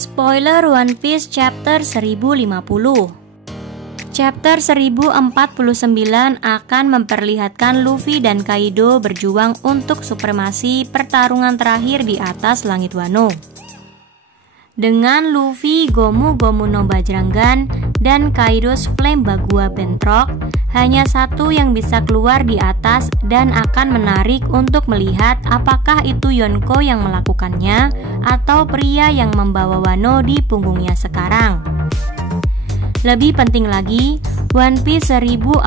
Spoiler One Piece Chapter 1050. Chapter 1049 akan memperlihatkan Luffy dan Kaido berjuang untuk supremasi pertarungan terakhir di atas langit Wano. Dengan Luffy Gomu Gomu no Bajrangan dan Kaido's Flame Bagua Bentrok, hanya satu yang bisa keluar di atas dan akan menarik untuk melihat apakah itu Yonko yang melakukannya atau pria yang membawa Wano di punggungnya sekarang. Lebih penting lagi, One Piece 1049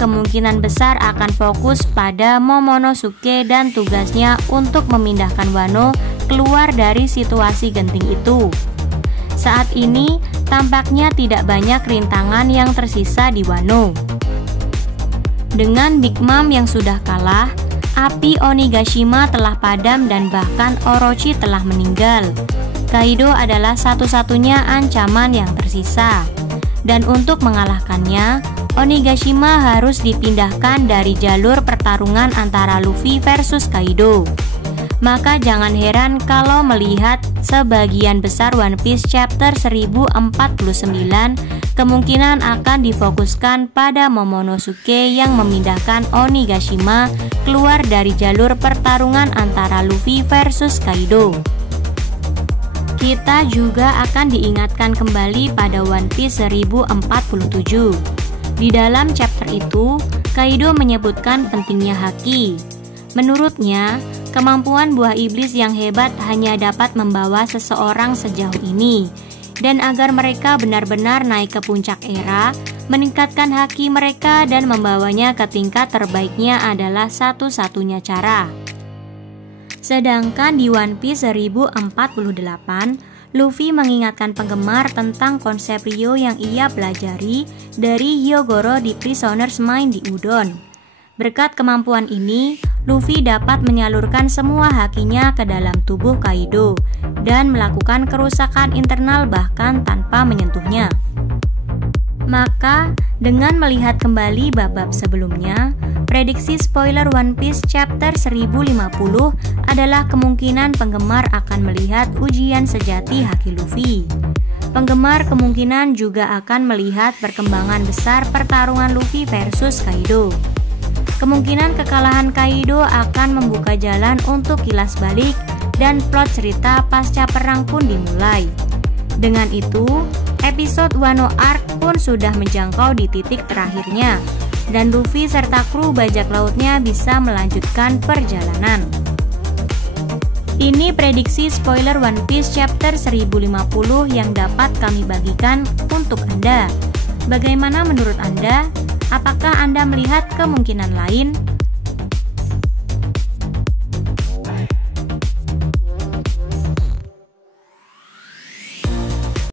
kemungkinan besar akan fokus pada Momonosuke dan tugasnya untuk memindahkan Wano keluar dari situasi genting itu. Saat ini, tampaknya tidak banyak rintangan yang tersisa di Wano. Dengan Big Mom yang sudah kalah, api Onigashima telah padam dan bahkan Orochi telah meninggal. Kaido adalah satu-satunya ancaman yang tersisa. Dan untuk mengalahkannya, Onigashima harus dipindahkan dari jalur pertarungan antara Luffy versus Kaido. Maka jangan heran kalau melihat sebagian besar One Piece Chapter 1049 kemungkinan akan difokuskan pada Momonosuke yang memindahkan Onigashima keluar dari jalur pertarungan antara Luffy versus Kaido. Kita juga akan diingatkan kembali pada One Piece 1047. Di dalam chapter itu, Kaido menyebutkan pentingnya haki. Menurutnya, kemampuan buah iblis yang hebat hanya dapat membawa seseorang sejauh ini. Dan agar mereka benar-benar naik ke puncak era, meningkatkan haki mereka dan membawanya ke tingkat terbaiknya adalah satu-satunya cara. Sedangkan di One Piece 1048, Luffy mengingatkan penggemar tentang konsep Ryo yang ia pelajari dari Hyogoro di Prisoner's Mind di Udon. Berkat kemampuan ini, Luffy dapat menyalurkan semua hakinya ke dalam tubuh Kaido dan melakukan kerusakan internal bahkan tanpa menyentuhnya. Maka, dengan melihat kembali bab-bab sebelumnya, prediksi spoiler One Piece Chapter 1050 adalah kemungkinan penggemar akan melihat ujian sejati haki Luffy. Penggemar kemungkinan juga akan melihat perkembangan besar pertarungan Luffy versus Kaido. Kemungkinan kekalahan Kaido akan membuka jalan untuk kilas balik dan plot cerita pasca perang pun dimulai. Dengan itu, episode Wano Arc pun sudah menjangkau di titik terakhirnya, dan Luffy serta kru bajak lautnya bisa melanjutkan perjalanan. Ini prediksi spoiler One Piece Chapter 1050 yang dapat kami bagikan untuk Anda. Bagaimana menurut Anda? Apakah Anda melihat kemungkinan lain?